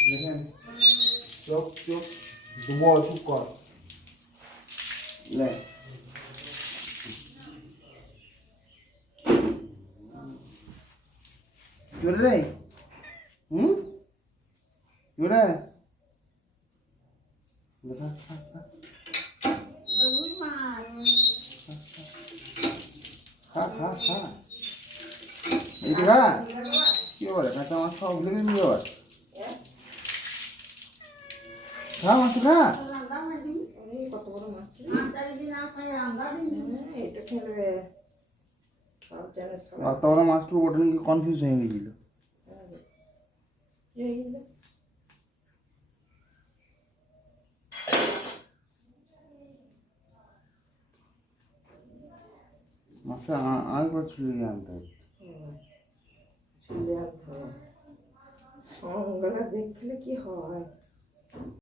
দেখেন চোখ চোখ দুবল চুপ কর লে কি রে কি রে খা খা খা এইটা খা কি বলে কাঁচা মাছ খাওয়া ভুলে গেলি আবার খা মাছ খা কত বড় মাছ এটা খেলবে সব জায়গায় সব অত বড় মাছটা ওটা নিয়ে কনফিউজ হয়ে গেছিল মাছটা আমি করে ছুলে আনতে ছেলে আর সংজ্ঞাটা দেখলে কি হয়